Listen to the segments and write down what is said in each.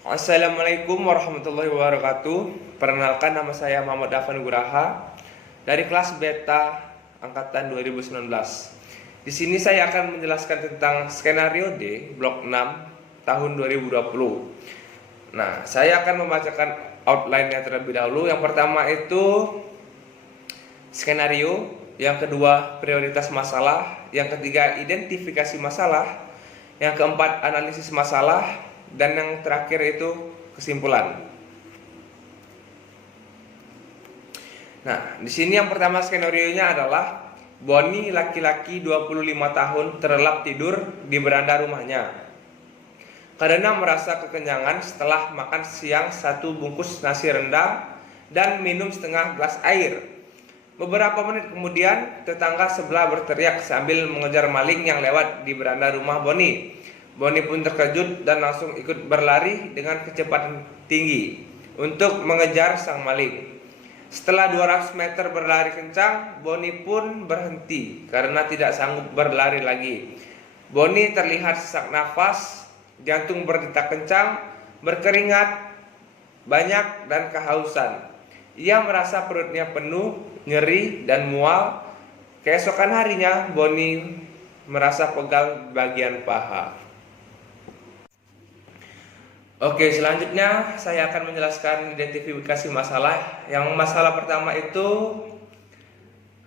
Assalamualaikum warahmatullahi wabarakatuh. Perkenalkan, nama saya Muhammad Afan Guraha dari kelas Beta angkatan 2019. Di sini saya akan menjelaskan tentang skenario D blok 6 tahun 2020. Nah, saya akan membacakan outline-nya terlebih dahulu. Yang pertama itu skenario, yang kedua prioritas masalah, yang ketiga identifikasi masalah, yang keempat analisis masalah, dan yang terakhir itu kesimpulan. Nah, di sini yang pertama skenario-nya adalah Boni laki-laki 25 tahun terlelap tidur di beranda rumahnya karena merasa kekenyangan setelah makan siang 1 bungkus nasi rendang dan minum setengah gelas air. Beberapa menit kemudian, tetangga sebelah berteriak sambil mengejar maling yang lewat di beranda rumah Boni. Boni pun terkejut dan langsung ikut berlari dengan kecepatan tinggi untuk mengejar sang maling. Setelah 200 meter berlari kencang, Boni pun berhenti karena tidak sanggup berlari lagi. Boni terlihat sesak nafas, jantung berdetak kencang, berkeringat banyak dan kehausan. Ia merasa perutnya penuh, nyeri dan mual. Keesokan harinya, Boni merasa pegal bagian paha. Oke, selanjutnya saya akan menjelaskan identifikasi masalah. Yang masalah pertama itu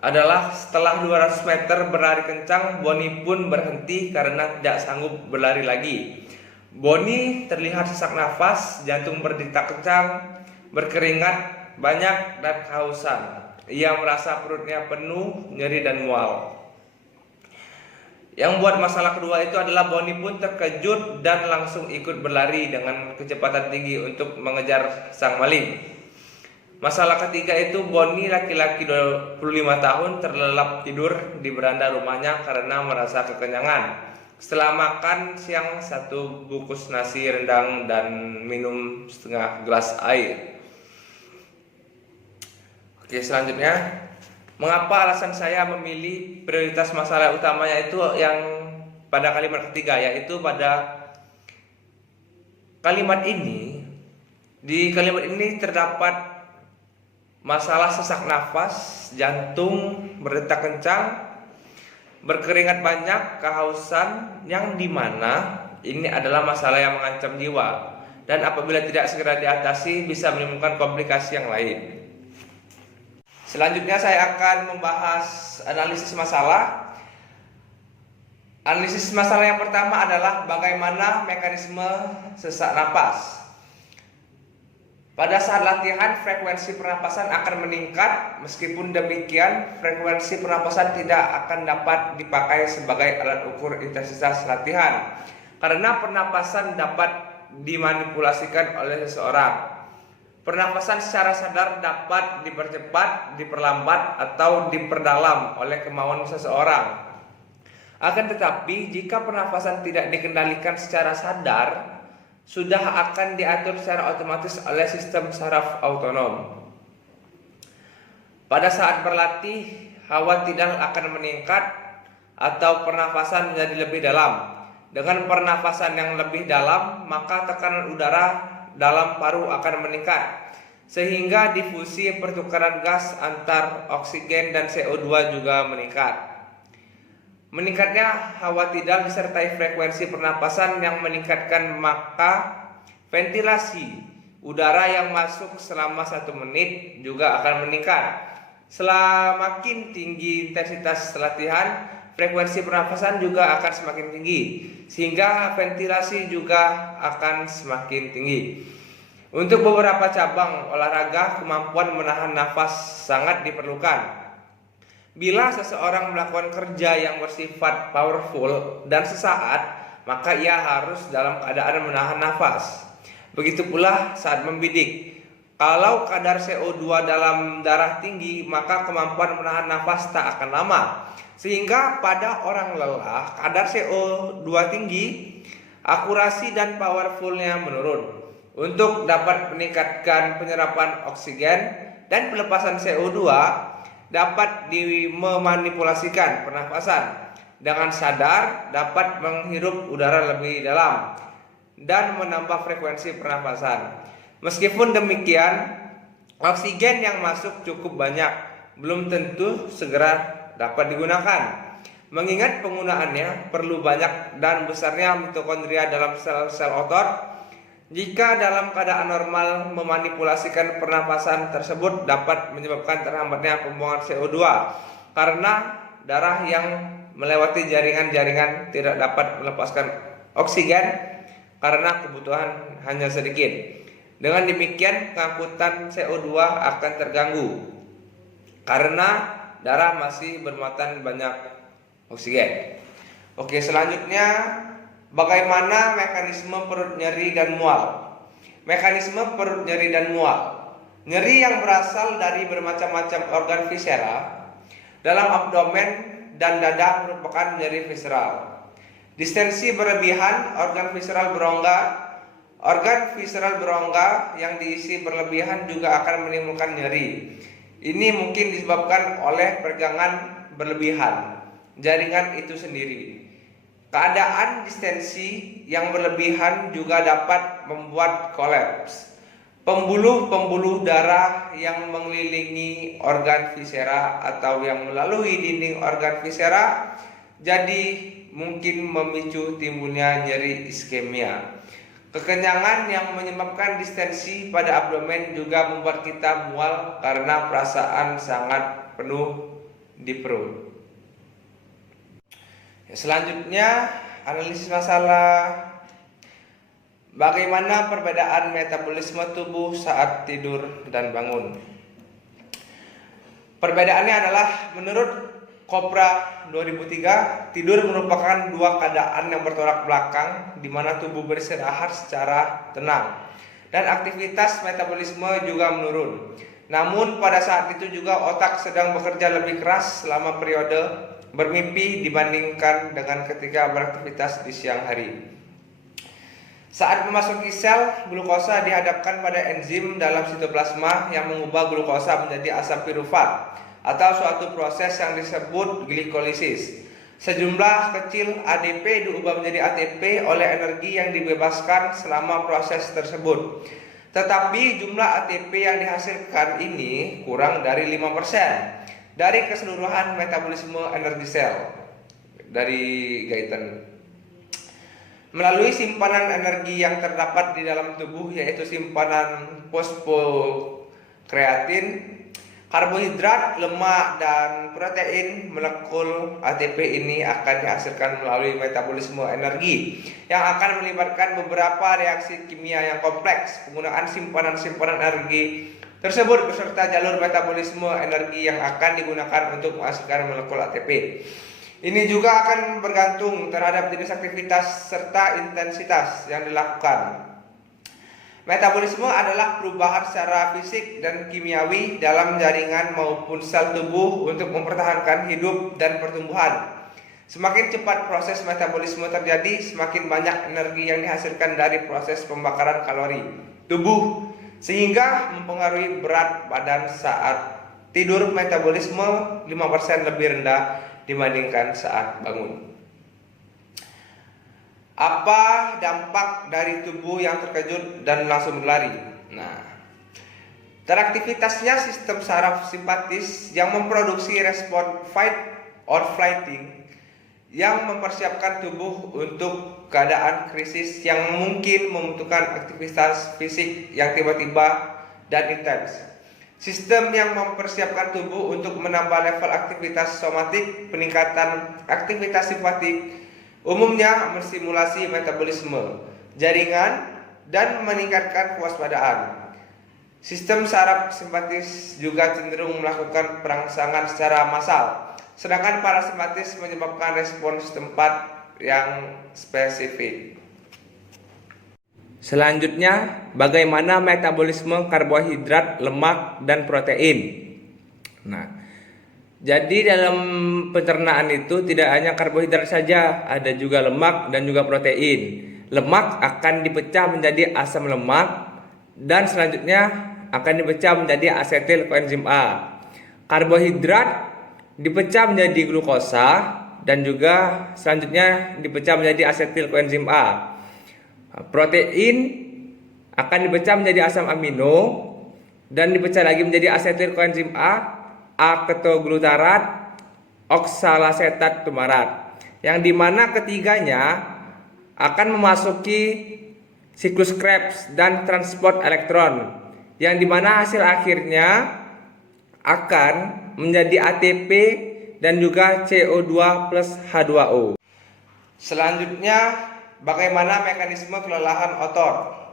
adalah setelah 200 meter berlari kencang, Boni pun berhenti karena tidak sanggup berlari lagi. Boni terlihat sesak nafas, jantung berdetak kencang, berkeringat banyak dan kehausan. Ia merasa perutnya penuh, nyeri dan mual. Yang buat masalah kedua itu adalah Boni pun terkejut dan langsung ikut berlari dengan kecepatan tinggi untuk mengejar sang maling. Masalah ketiga itu Boni laki-laki 25 tahun terlelap tidur di beranda rumahnya karena merasa kekenyangan setelah makan siang 1 bungkus nasi rendang dan minum setengah gelas air. Oke, selanjutnya, mengapa alasan saya memilih prioritas masalah utamanya itu yang pada kalimat ketiga, yaitu pada kalimat ini. Di kalimat ini terdapat masalah sesak nafas, jantung berdetak kencang, berkeringat banyak, kehausan, yang dimana ini adalah masalah yang mengancam jiwa dan apabila tidak segera diatasi bisa menimbulkan komplikasi yang lain. Selanjutnya saya akan membahas analisis masalah. Analisis masalah yang pertama adalah bagaimana mekanisme sesak napas. Pada saat latihan, frekuensi pernapasan akan meningkat. Meskipun demikian, frekuensi pernapasan tidak akan dapat dipakai sebagai alat ukur intensitas latihan karena pernapasan dapat dimanipulasikan oleh seseorang. Pernapasan secara sadar dapat dipercepat, diperlambat, atau diperdalam oleh kemauan seseorang. Akan tetapi, jika pernapasan tidak dikendalikan secara sadar, sudah akan diatur secara otomatis oleh sistem saraf autonom. Pada saat berlatih, hawa tidal akan meningkat atau pernapasan menjadi lebih dalam. Dengan pernapasan yang lebih dalam, maka tekanan udara dalam paru akan meningkat sehingga difusi pertukaran gas antar oksigen dan CO2 juga meningkat. Meningkatnya hawa tidal disertai frekuensi pernapasan yang meningkatkan, maka ventilasi udara yang masuk selama 1 menit juga akan meningkat. Semakin tinggi intensitas latihan, frekuensi pernapasan juga akan semakin tinggi, sehingga ventilasi juga akan semakin tinggi. Untuk beberapa cabang olahraga, kemampuan menahan nafas sangat diperlukan. Bila seseorang melakukan kerja yang bersifat powerful dan sesaat, maka ia harus dalam keadaan menahan nafas. Begitu pula saat membidik. Kalau kadar CO2 dalam darah tinggi, maka kemampuan menahan nafas tak akan lama. Sehingga pada orang lelah, kadar CO2 tinggi, akurasi dan powerfulnya menurun. Untuk dapat meningkatkan penyerapan oksigen dan pelepasan CO2, dapat memanipulasikan pernafasan. Dengan sadar dapat menghirup udara lebih dalam. dan menambah frekuensi pernapasan. Meskipun demikian, oksigen yang masuk cukup banyak belum tentu segera dapat digunakan. Mengingat penggunaannya perlu banyak dan besarnya mitokondria dalam sel-sel otot. Jika dalam keadaan normal memanipulasikan pernapasan tersebut dapat menyebabkan terhambatnya pembuangan CO2 karena darah yang melewati jaringan-jaringan tidak dapat melepaskan oksigen karena kebutuhan hanya sedikit. Dengan demikian pengangkutan CO2 akan terganggu karena darah masih bermuatan banyak oksigen. Oke, selanjutnya bagaimana mekanisme perut nyeri dan mual? Mekanisme perut nyeri dan mual. Nyeri yang berasal dari bermacam-macam organ visceral dalam abdomen dan dada merupakan nyeri visceral. Distensi berlebihan organ visceral berongga yang diisi berlebihan juga akan menimbulkan nyeri. Ini mungkin disebabkan oleh peregangan berlebihan jaringan itu sendiri. Keadaan distensi yang berlebihan juga dapat membuat kolaps pembuluh-pembuluh darah yang mengelilingi organ viscera atau yang melalui dinding organ viscera, jadi mungkin memicu timbulnya nyeri iskemia. Kekenyangan yang menyebabkan distensi pada abdomen juga membuat kita mual karena perasaan sangat penuh di perut. Selanjutnya, analisis masalah bagaimana perbedaan metabolisme tubuh saat tidur dan bangun. Perbedaannya adalah menurut Kopra 2003, tidur merupakan dua keadaan yang bertolak belakang di mana tubuh beristirahat secara tenang dan aktivitas metabolisme juga menurun. Namun pada saat itu juga otak sedang bekerja lebih keras selama periode bermimpi dibandingkan dengan ketika beraktivitas di siang hari. Saat memasuki sel, glukosa dihadapkan pada enzim dalam sitoplasma yang mengubah glukosa menjadi asam pirufat atau suatu proses yang disebut glikolisis. Sejumlah kecil ADP diubah menjadi ATP oleh energi yang dibebaskan selama proses tersebut. Tetapi jumlah ATP yang dihasilkan ini kurang dari 5% dari keseluruhan metabolisme energi sel dari Guyton. Melalui simpanan energi yang terdapat di dalam tubuh, yaitu simpanan fosfokreatin, karbohidrat, lemak, dan protein, molekul ATP ini akan dihasilkan melalui metabolisme energi yang akan melibatkan beberapa reaksi kimia yang kompleks. Penggunaan simpanan-simpanan energi tersebut beserta jalur metabolisme energi yang akan digunakan untuk menghasilkan molekul ATP. Ini juga akan bergantung terhadap jenis aktivitas serta intensitas yang dilakukan. Metabolisme adalah perubahan secara fisik dan kimiawi dalam jaringan maupun sel tubuh untuk mempertahankan hidup dan pertumbuhan. Semakin cepat proses metabolisme terjadi, semakin banyak energi yang dihasilkan dari proses pembakaran kalori tubuh, sehingga mempengaruhi berat badan saat tidur. Metabolisme 5% lebih rendah dibandingkan saat bangun. Apa dampak dari tubuh yang terkejut dan langsung berlari? Nah, teraktivitasnya sistem saraf simpatis yang memproduksi respon fight or flighting yang mempersiapkan tubuh untuk keadaan krisis yang mungkin membutuhkan aktivitas fisik yang tiba-tiba dan intens. Sistem yang mempersiapkan tubuh untuk menambah level aktivitas somatik, peningkatan aktivitas simpatik, umumnya menstimulasi metabolisme jaringan dan meningkatkan kewaspadaan. Sistem saraf simpatis juga cenderung melakukan perangsangan secara massal, sedangkan parasimpatis menyebabkan respon setempat yang spesifik. Selanjutnya, bagaimana metabolisme karbohidrat, lemak, dan protein? Nah, jadi dalam pencernaan itu tidak hanya karbohidrat saja, ada juga lemak dan juga protein. Lemak akan dipecah menjadi asam lemak dan selanjutnya akan dipecah menjadi asetil koenzim A. Karbohidrat dipecah menjadi glukosa dan juga selanjutnya dipecah menjadi asetil koenzim A. Protein akan dipecah menjadi asam amino dan dipecah lagi menjadi asetil koenzim A ketoglutarat, oksalasetat tumarat. Yang dimana ketiganya akan memasuki siklus Krebs dan transport elektron. Yang dimana hasil akhirnya akan menjadi ATP dan juga CO2 plus H2O. Selanjutnya, bagaimana mekanisme kelelahan otot?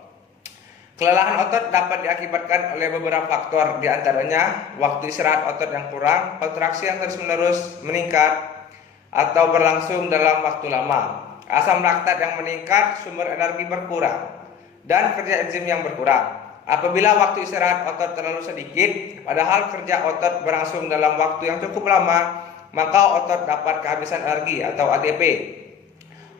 Kelelahan otot dapat diakibatkan oleh beberapa faktor, diantaranya waktu istirahat otot yang kurang, kontraksi yang terus-menerus meningkat atau berlangsung dalam waktu lama, asam laktat yang meningkat, sumber energi berkurang, dan kerja enzim yang berkurang. Apabila waktu istirahat otot terlalu sedikit, padahal kerja otot berlangsung dalam waktu yang cukup lama, maka otot dapat kehabisan energi atau ATP.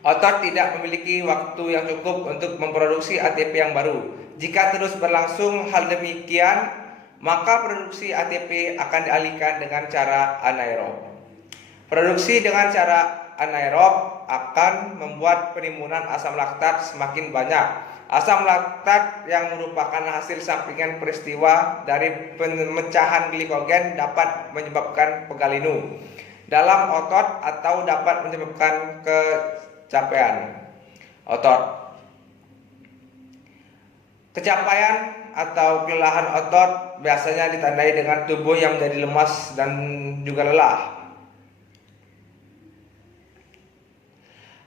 Otot tidak memiliki waktu yang cukup untuk memproduksi ATP yang baru. Jika terus berlangsung hal demikian, maka produksi ATP akan dialihkan dengan cara anaerob. Produksi dengan cara anaerob akan membuat penimbunan asam laktat semakin banyak. Asam laktat yang merupakan hasil sampingan peristiwa dari pemecahan glikogen dapat menyebabkan pegalinu dalam otot atau dapat menyebabkan kecapean otot. Kecapean atau kelelahan otot biasanya ditandai dengan tubuh yang menjadi lemas dan juga lelah.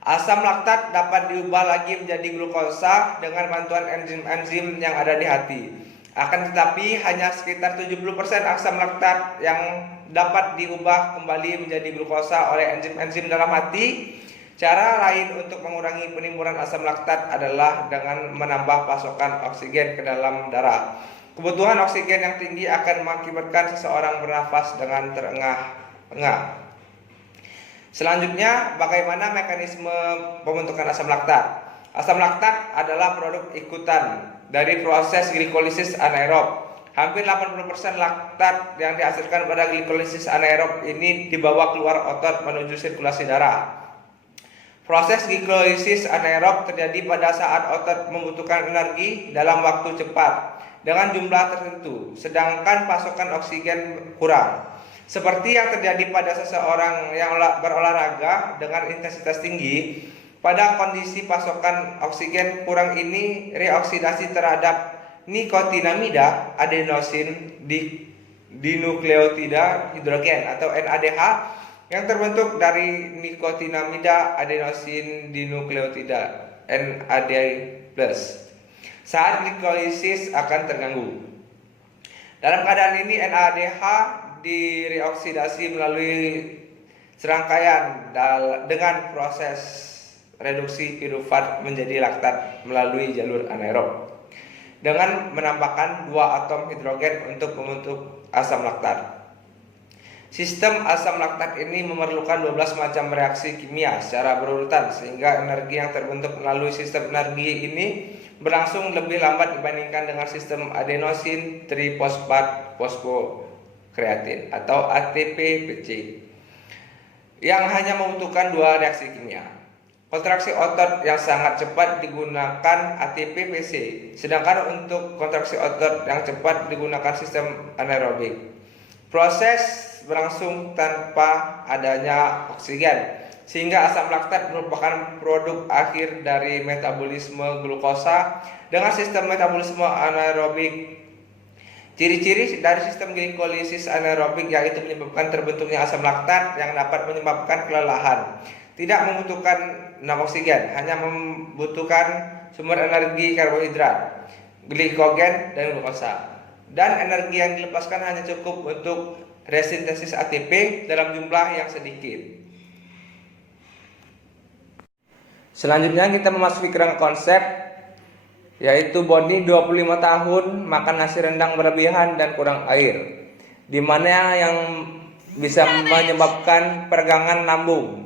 Asam laktat dapat diubah lagi menjadi glukosa dengan bantuan enzim-enzim yang ada di hati. Akan tetapi hanya sekitar 70% asam laktat yang dapat diubah kembali menjadi glukosa oleh enzim-enzim dalam hati. Cara lain untuk mengurangi penimbunan asam laktat adalah dengan menambah pasokan oksigen ke dalam darah. Kebutuhan oksigen yang tinggi akan mengakibatkan seseorang bernafas dengan terengah-engah. Selanjutnya, bagaimana mekanisme pembentukan asam laktat? Asam laktat adalah produk ikutan dari proses glikolisis anaerob. Hampir 80% laktat yang dihasilkan pada glikolisis anaerob ini dibawa keluar otot menuju sirkulasi darah. Proses glikolisis anaerob terjadi pada saat otot membutuhkan energi dalam waktu cepat dengan jumlah tertentu, sedangkan pasokan oksigen kurang. Seperti yang terjadi pada seseorang yang berolahraga dengan intensitas tinggi, pada kondisi pasokan oksigen kurang ini, reoksidasi terhadap nikotinamida adenosin dinukleotida hidrogen atau NADH yang terbentuk dari nikotinamida adenosin dinukleotida NAD+ saat glikolisis akan terganggu. Dalam keadaan ini NADH direoksidasi melalui serangkaian dengan proses reduksi pirufat menjadi laktat melalui jalur anaerob dengan menambahkan 2 atom hidrogen untuk membentuk asam laktat. Sistem asam laktat ini memerlukan 12 macam reaksi kimia secara berurutan sehingga energi yang terbentuk melalui sistem energi ini berlangsung lebih lambat dibandingkan dengan sistem adenosin trifosfat fosfokreatin atau ATP-PC yang hanya membutuhkan 2 reaksi kimia. Kontraksi otot yang sangat cepat digunakan ATP-PC, sedangkan untuk kontraksi otot yang cepat digunakan sistem anaerobik. Proses berlangsung tanpa adanya oksigen, sehingga asam laktat merupakan produk akhir dari metabolisme glukosa dengan sistem metabolisme anaerobik. Ciri-ciri dari sistem glikolisis anaerobik yaitu menyebabkan terbentuknya asam laktat yang dapat menyebabkan kelelahan, tidak membutuhkan oksigen, hanya membutuhkan sumber energi karbohidrat, glikogen dan glukosa, dan energi yang dilepaskan hanya cukup untuk resintesis ATP dalam jumlah yang sedikit. Selanjutnya kita memasuki kerangka konsep, yaitu Boni 25 tahun makan nasi rendang berlebihan dan kurang air, di mana yang bisa menyebabkan peregangan lambung.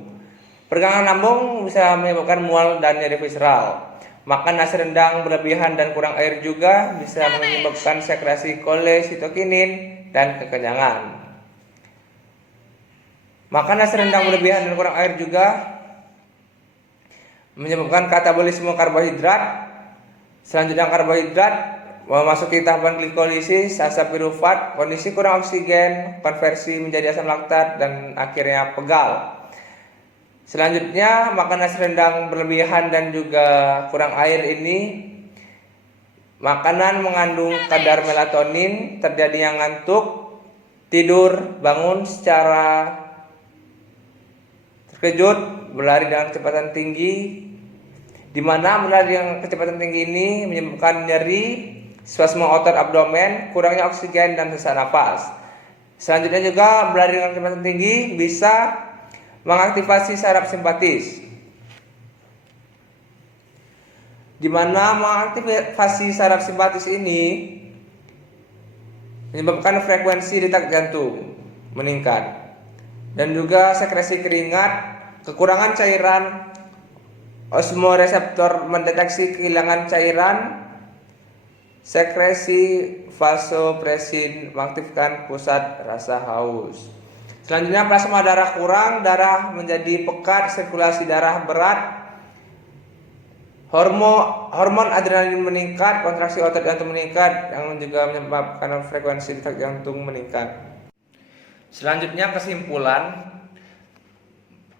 Peregangan lambung bisa menyebabkan mual dan nyeri visceral. Makan nasi rendang berlebihan dan kurang air juga bisa menyebabkan sekresi kolesitokinin dan kekenyangan. Makan nasi rendang berlebihan dan kurang air juga menyebabkan katabolisme karbohidrat. Selanjutnya karbohidrat memasuki tahapan glikolisis, asam pirufat, kondisi kurang oksigen, konversi menjadi asam laktat, dan akhirnya pegal. Selanjutnya makan nasi rendang berlebihan dan juga kurang air ini, makanan mengandung kadar melatonin, terjadinya ngantuk, tidur, bangun secara terkejut, berlari dengan kecepatan tinggi, di mana berlari dengan kecepatan tinggi ini menyebabkan nyeri, spasme otot abdomen, kurangnya oksigen, dan sesak napas. Selanjutnya juga berlari dengan kecepatan tinggi bisa mengaktifasi saraf simpatis, di mana mengaktifasi saraf simpatis ini menyebabkan frekuensi detak jantung meningkat, dan juga sekresi keringat, kekurangan cairan, osmoreseptor mendeteksi kehilangan cairan, sekresi vasopresin mengaktifkan pusat rasa haus. Selanjutnya plasma darah kurang, darah menjadi pekat, sirkulasi darah berat, hormon adrenalin meningkat, kontraksi otot jantung meningkat, yang juga menyebabkan frekuensi detak jantung meningkat. Selanjutnya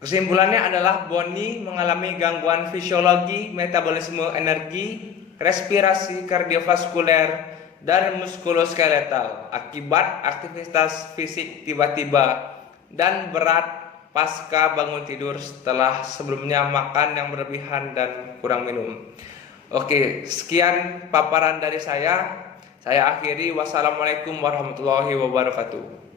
kesimpulannya adalah Boni mengalami gangguan fisiologi, metabolisme energi, respirasi kardiovaskuler, dan muskuloskeletal akibat aktivitas fisik tiba-tiba dan berat pasca bangun tidur setelah sebelumnya makan yang berlebihan dan kurang minum. Oke, sekian paparan dari saya. Saya akhiri. Wassalamualaikum warahmatullahi wabarakatuh.